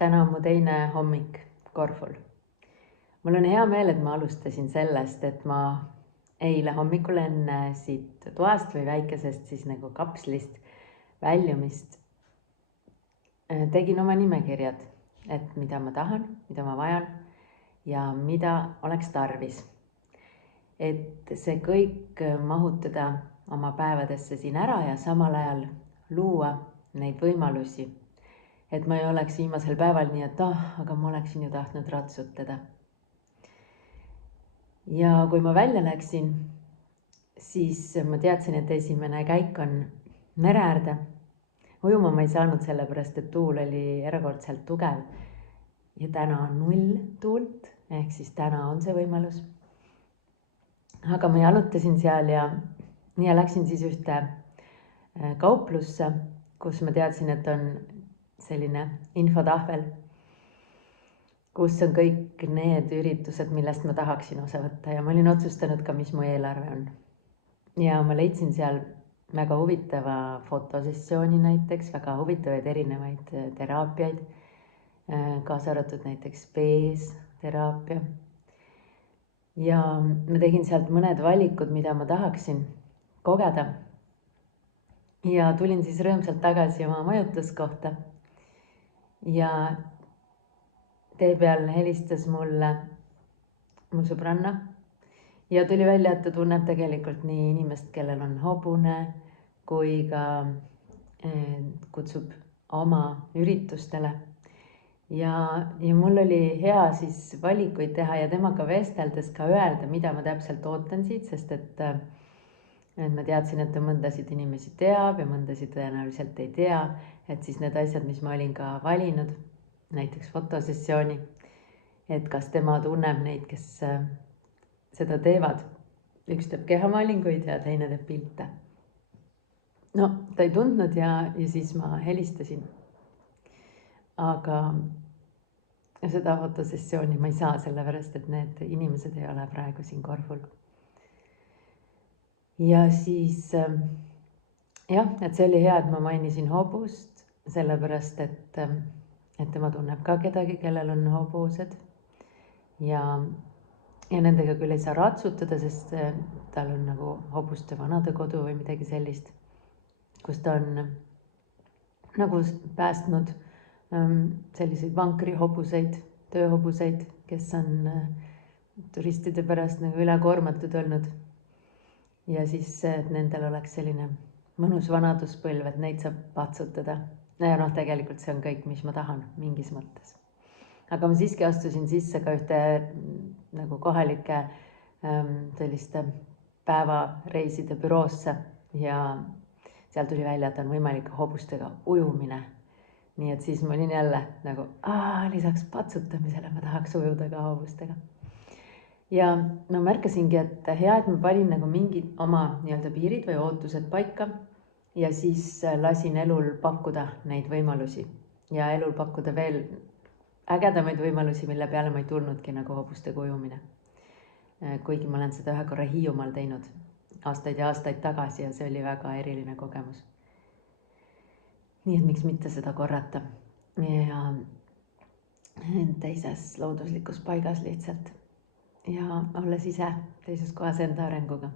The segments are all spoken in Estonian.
Täna on mu teine hommik Korful. Mul on hea meel, et ma alustasin sellest, et ma eile hommikul enne siit toast või väikesest siis nagu kapslist väljumist tegin oma nimekirjad, et mida ma tahan, mida ma vajan ja mida oleks tarvis. Et see kõik mahutada oma päevadesse siin ära ja samal ajal luua neid võimalusi. Et ma ei oleks viimasel päeval nii, et aga ma oleksin ju tahtnud ratsutada. Ja kui ma välja läksin, siis ma teadsin, et esimene käik on mere äärde. Ujuma ma ei saanud sellepärast, et tuul oli erakordselt tugev. Ja täna on 0 tuult, ehk siis täna on see võimalus. Aga ma jalutasin seal ja läksin siis ühte kauplusse, kus ma teadsin, et on selline infotahvel, kus on kõik need üritused, millest ma tahaksin osa võtta ja ma olin otsustanud ka, mis mu eelarve on. Ja ma leidsin seal väga huvitava fotosessiooni näiteks, väga huvitavaid erinevaid teraapiaid, kaasa arvatud näiteks PEES teraapia. Ja ma tegin sealt mõned valikud, mida ma tahaksin kogeda. Ja tulin siis rõõmsalt tagasi oma majutuskohta. Ja tee peal helistas mulle mu sõbranna ja tuli välja, et ta tunneb tegelikult nii inimest, kellel on hobune, kui ka kutsub oma üritustele. Ja mul oli hea siis valikuid teha ja temaga vesteldes ka öelda, mida ma täpselt ootan siit, sest et ma teadsin, et ta mõndasid inimesi teab ja mõndasid tõenäoliselt ei tea, et siis need asjad, mis ma olin ka valinud, näiteks fotosessiooni, et kas tema tunneb neid, kes seda teevad. Üks teeb kehamaalinguid ja teine teeb pilte. No, ta ei tundnud ja siis ma helistasin. Aga seda fotosessiooni ma ei saa, sellepärast, et need inimesed ei ole praegu siin Korful. Ja siis et see oli hea, et ma mainisin hobust, sellepärast, et tema tunneb ka kedagi, kellel on hobused. Ja nendega küll ei saa ratsutada, sest tal on nagu hobuste vanadekodu või midagi sellist, kus ta on nagu päästnud selliseid vankrihobuseid, tööhobuseid, kes on turistide pärast nagu ülekoormatud olnud. Ja siis, et nendel oleks selline mõnus vanaduspõlv, et neid saab patsutada. Ja tegelikult see on kõik, mis ma tahan mingis mõttes. Aga ma siiski astusin sisse ka ühte nagu kohalike selliste päevareiside büroosse ja seal tuli välja, et on võimalik hobustega ujumine. Nii et siis ma olin jälle nagu, lisaks patsutamisele ma tahaks ujuda ka hobustega. Ja ma märkasingi, et hea, et ma panin nagu mingid oma nii-öelda piirid või ootused paika ja siis lasin elul pakkuda neid võimalusi ja elul pakkuda veel ägedamaid võimalusi, mille peale ma ei tulnudki nagu hobustega ujumine. Kuigi ma olen seda ühe korra Hiiumaal teinud aastaid ja aastaid tagasi ja see oli väga eriline kogemus. Nii et miks mitte seda korrata ja teises looduslikus paigas lihtsalt ja olles ise teises kohas enda arenguga.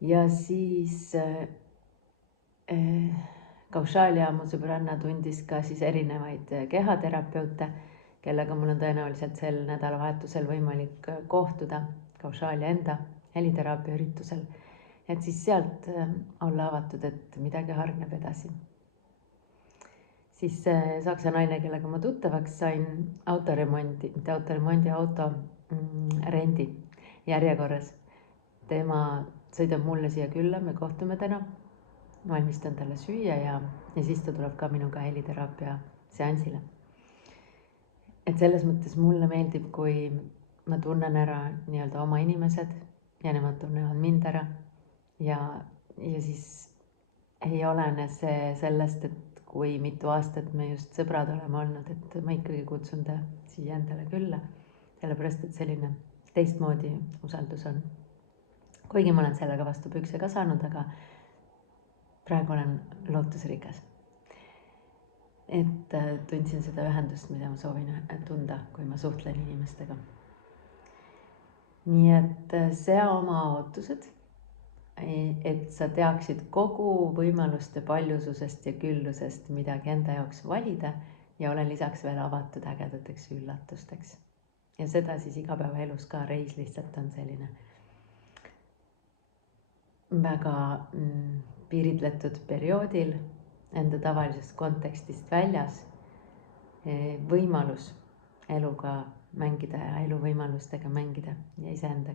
Ja siis Kaushalia, mu sõbranna, tundis ka siis erinevaid kehaterapeute, kellega mul on tõenäoliselt sel nädalavahetusel võimalik kohtuda Kaushalia enda heliteraapia üritusel. Et siis sealt olla avatud, et midagi hargneb edasi. Siis saksa naine, kellega ma tuttavaks sain autoremondi, auto rendi järjekorras. Tema sõidab mulle siia külla, me kohtume täna, valmistan talle süüa ja siis ta tuleb ka minuga heliteraapia seansile. Et selles mõttes mulle meeldib, kui ma tunnen ära nii-öelda oma inimesed ja nemad tunnevad mind ära. Ja siis ei olene see sellest, et kui mitu aastat me just sõbrad oleme olnud, et ma ikkagi kutsun ta siia endale külla, sellepärast, et selline teistmoodi usaldus on. Kuigi ma olen sellega vastu pükse ka saanud, aga praegu olen lootusrikas. et tundsin seda ühendust, mida ma soovin tunda, kui ma suhtlen inimestega. nii et sea oma ootused, et sa teaksid kogu võimaluste paljususest ja küllusest midagi enda jaoks valida ja ole lisaks veel avatud ägedateks üllatusteks. ja seda siis igapäevaelus ka. Reis lihtsalt on selline väga piiritletud perioodil enda tavalisest kontekstist väljas võimalus eluga mängida ja eluvõimalustega mängida ja iseenda